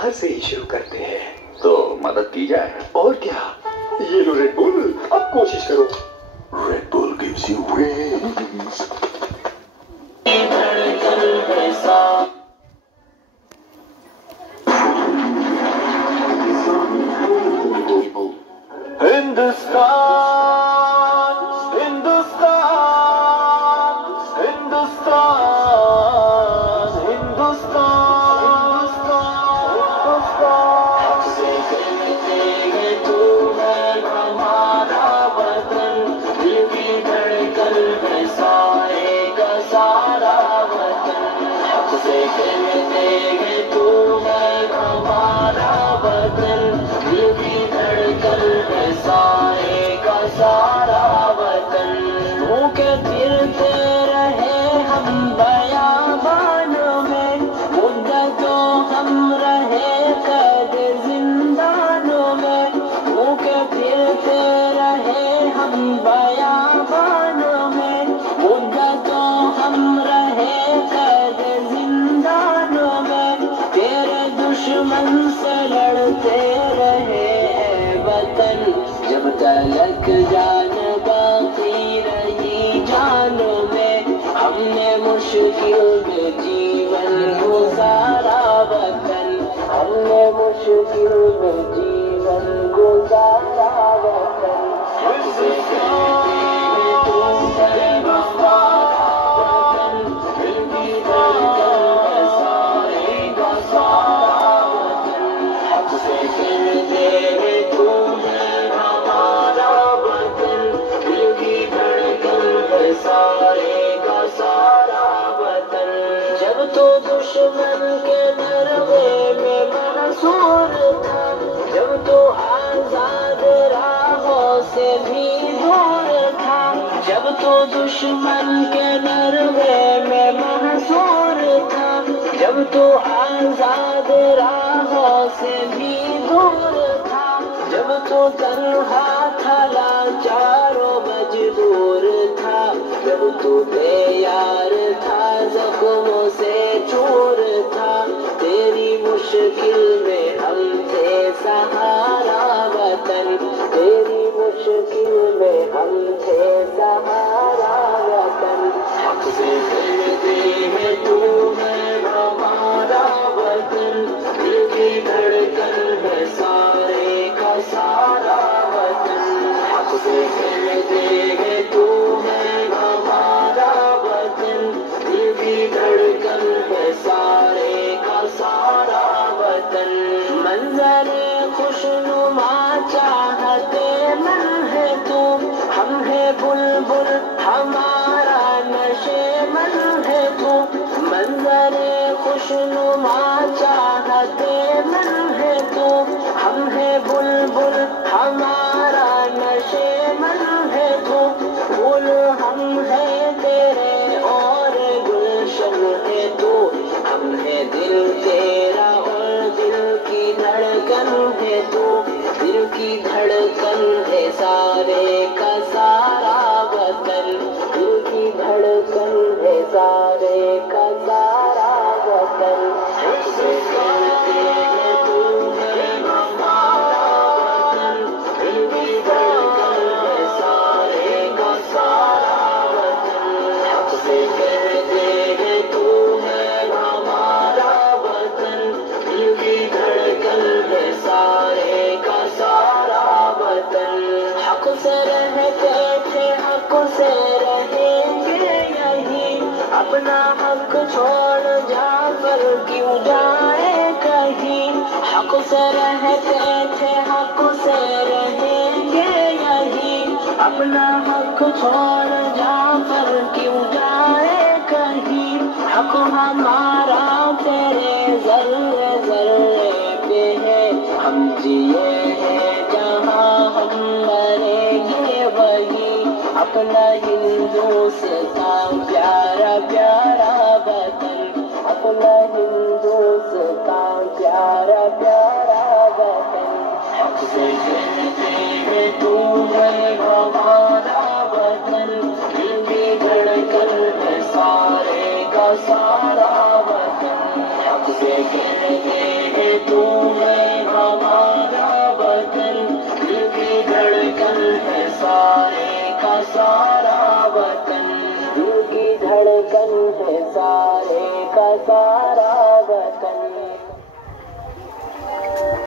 घर से ही शुरू करते हैं। तो मदद की जाए। और क्या, ये लो रेड बुल, अब कोशिश करो। Red bull gives you wings. Hindustan Hindustan Hindustan Hindustan से कहते हैं तू है हमारा वतन, दिल की धड़कन है सारे का सारा वतन। से कहते हैं तू है हमारा वतन, दिल की धड़कन है सारे का सारा वतन। भूखे फिरते रहे हम बयाबानों में, मुद्दतों हम रहे कैद जिंदानों में। भूखे फिरते रहे हम बयाबानों में, मुद्दतों हम रहे कैद जिंदानों में। तेरे दुश्मन से लड़ते रहे वतन, जब तलक जान बाकी रही जानों में। हमने मुश्किल में जीवन गुजारा वतन, हमने मुश्किल में जीवन गुजारा वतन। हमसे कहते हैं तू है हमारा वतन, दिल की धड़कन है सारे का सारा वतन। हमसे कहते हैं तू है हमारा वतन, दिल की धड़कन है सारे का सारा वतन। जब तो दुश्मन के नरवे में मंसूर था, जब तो आजाद राहों से भी दूर था। जब तो दुश्मन के नरवे में मंसूर था, जब तो आजाद राहों से भी दूर था। जब तो तन्हा था लाचारों मजबूर था, जब तू बेयार था जख्मों से चूर था। तेरी मुश्किल में हम थे सहारा वतन, तेरी मुश्किल में हम थे सहारा वतन। हमसे कहते हैं तू है हमारा वतन, दिल की धड़कन है सारे का सारा वतन। हमसे कहते हैं तू है हमारा वतन, दिल की धड़कन है सारे का सारा वतन। मंजरे खुशनुमा चाहते मन है तू, हम है बुलबुल हमारा नशे मन है तू। मंजरे खुशनुमा चाहते मन है तू, हम है बुलबुल हमारा नशे मन है तू। फूल हम है तेरे और गुलशन है तू, हम है दिल तेरा और दिल की धड़कन है तू। दिल की धड़कन है सारे का सारा वतन, दिल की धड़कन है सारे का सारा वतन। हमसे कहते हैं तू है हमारा वतन, दिल की धड़कन है सारे का सारा वतन। हमसे कहते हैं तू है हमारा वतन, दिल की धड़कन है सारे का सारा वतन। हक से रहते थे हक से रहेंगे यही, अपना हक छोड़ जाकर क्यों जाए कहीं। हक से रहते थे हक से रहेंगे यही, अपना हक छोड़ जाकर क्यों जाए कहीं। हक हमारा तेरे जर्रे जर्रे पे है, हम जिए हैं जहाँ हम मरेंगे वही। अपना हिंदुस्तान प्यारा प्यारा वतन, अपना हिंदुस्तान प्यारा प्यारा वतन। हमसे कहते हैं तू है हमारा वतन, दिल की धड़कन है सारे का सारा वतन। हमसे से कहते हैं तू है हमारा वतन, दिल की धड़कन है सारे का सारा वतन, दिल की धड़कन है सारे का सारा वतन।